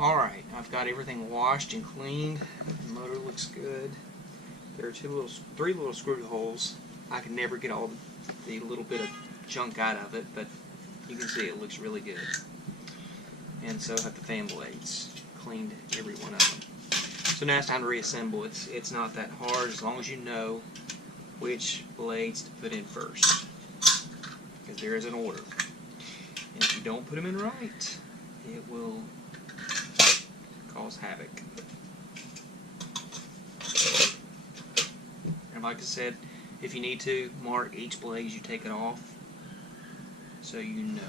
Alright, I've got everything washed and cleaned. The motor looks good. There are three little screw holes. I can never get all the little bit of junk out of it, but you can see it looks really good. And so have the fan blades. Cleaned every one of them. So now it's time to reassemble. It's not that hard as long as you know which blades to put in first, because there is an order. And if you don't put them in right, it will cause havoc. And like I said, if you need to, mark each blade as you take it off so you know.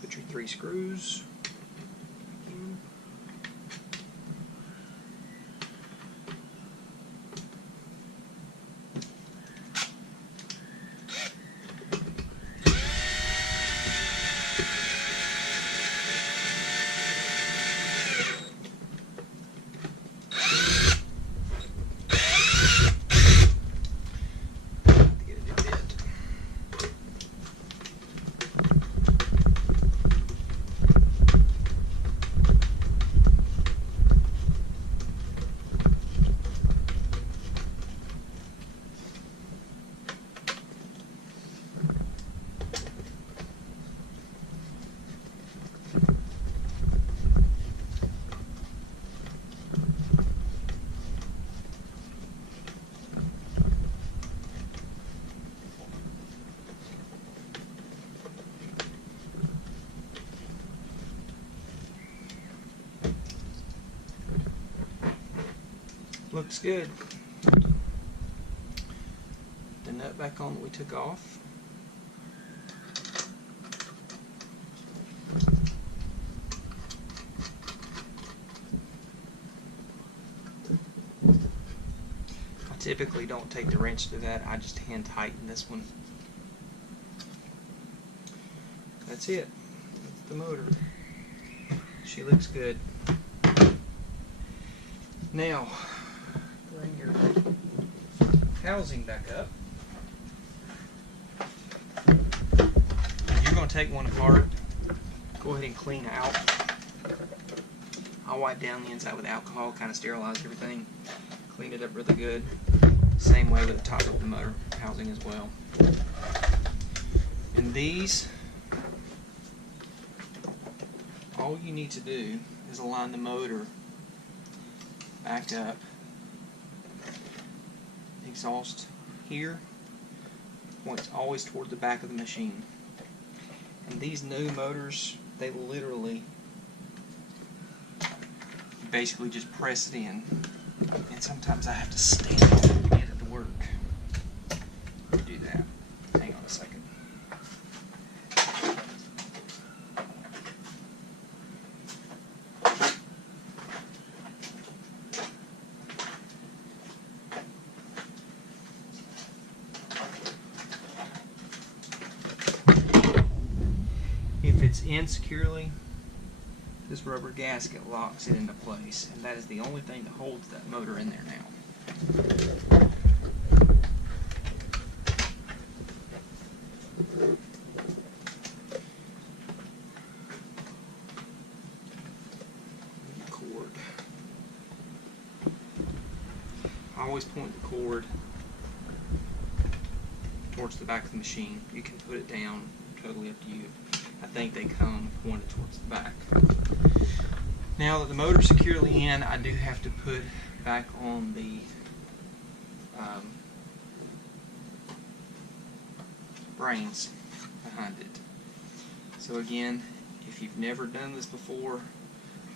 Put your 3 screws. Looks good. The nut back on that we took off. I typically don't take the wrench to that. I just hand tighten this one. That's it. That's the motor. She looks good. Now, bring your housing back up. If you're going to take one apart, go ahead and clean out. I'll wipe down the inside with alcohol, kind of sterilize everything, clean it up really good. Same way with the top of the motor housing as well. And these, all you need to do is align the motor back up. Exhaust here points always toward the back of the machine. And these new motors, they literally basically just press it in. And sometimes I have to stand up to get it to work. Do that. Hang on a second. If it's in securely, this rubber gasket locks it into place, and that is the only thing that holds that motor in there now. Cord. I always point the cord towards the back of the machine. You can put it down, totally up to you. I think they come pointed towards the back. Now that the motor's securely in, I do have to put back on the brains behind it. So again, if you've never done this before,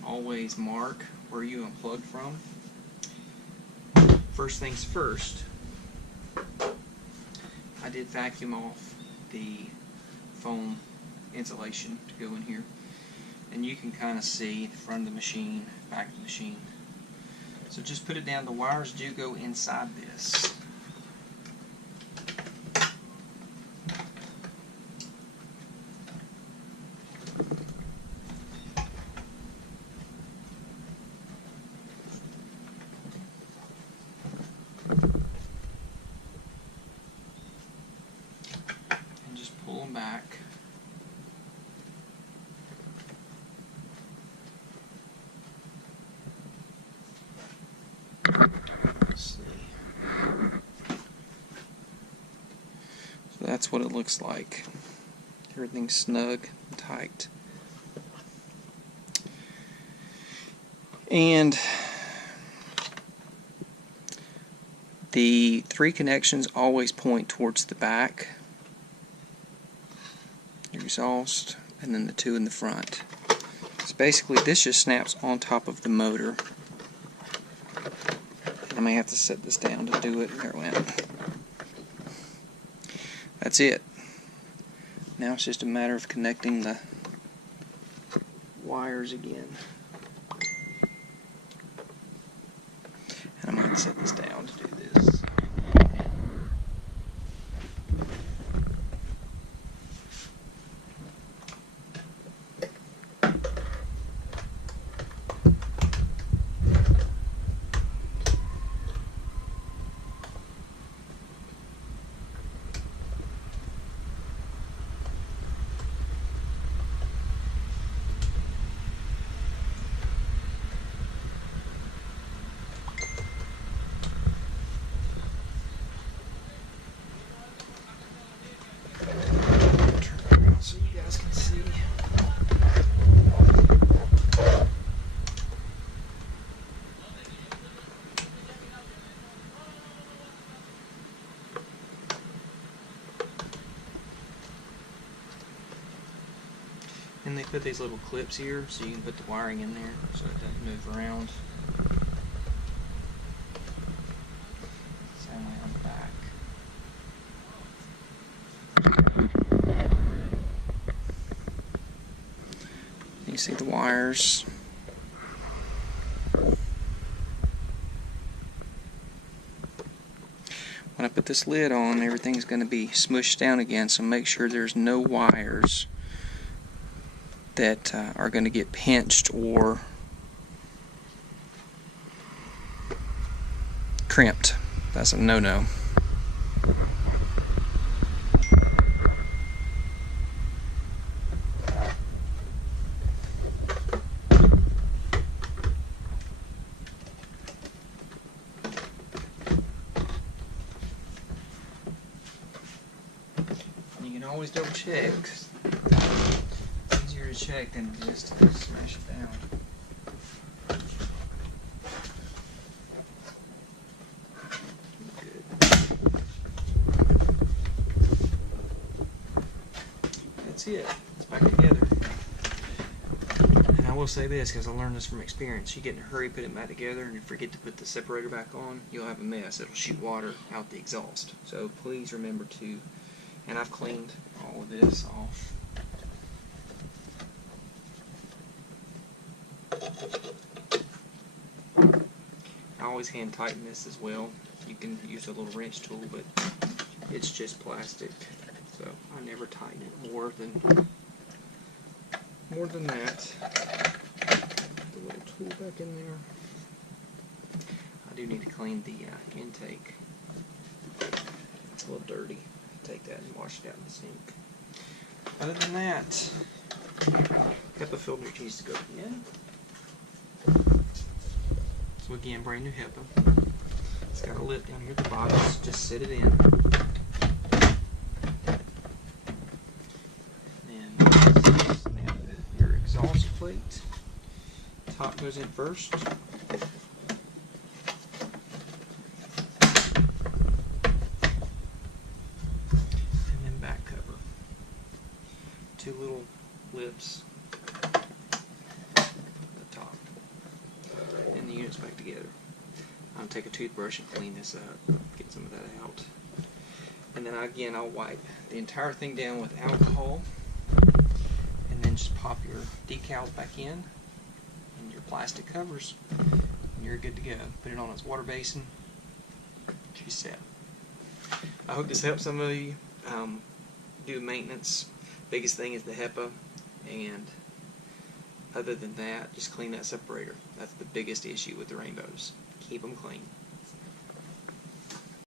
always mark where you unplugged from. First things first, I did vacuum off the foam insulation to go in here, and you can kind of see the front of the machine, back of the machine. So just put it down. The wires do go inside this. And just pull them back. that's what it looks like. Everything's snug and tight. And the 3 connections always point towards the back, your exhaust, and then the 2 in the front. So basically this just snaps on top of the motor. I may have to set this down to do it. There it went. That's it. Now it's just a matter of connecting the wires again. And I'm going to set this down to do this. So you guys can see. And they put these little clips here so you can put the wiring in there so it doesn't move around. Same way on the back. You see the wires. When I put this lid on, everything's going to be smushed down again, so make sure there's no wires that are going to get pinched or crimped. That's a no-no. You can always double check. It's easier to check than just to smash it down. Good. That's it. It's back together. And I will say this, because I learned this from experience. You get in a hurry, put it back together, and you forget to put the separator back on, you'll have a mess. It'll shoot water out the exhaust. So please remember to, and I've cleaned all of this off. I always hand tighten this as well. You can use a little wrench tool, but it's just plastic, so I never tighten it more than that. Put the little tool back in there. I do need to clean the intake. It's a little dirty. Take that and wash it out in the sink. Other than that, HEPA filter needs to go in. So again, brand new HEPA. It's got a lip down here at the bottom, so just sit it in. Then snap your exhaust plate. Top goes in first. Two little lips at the top, and the unit's back together. I'll take a toothbrush and clean this up, get some of that out, and then again I'll wipe the entire thing down with alcohol, and then just pop your decals back in and your plastic covers, and you're good to go. Put it on its water basin. She's set. I hope this helps some of you do maintenance. Biggest thing is the HEPA, and other than that, just clean that separator. That's the biggest issue with the Rainbows. Keep them clean.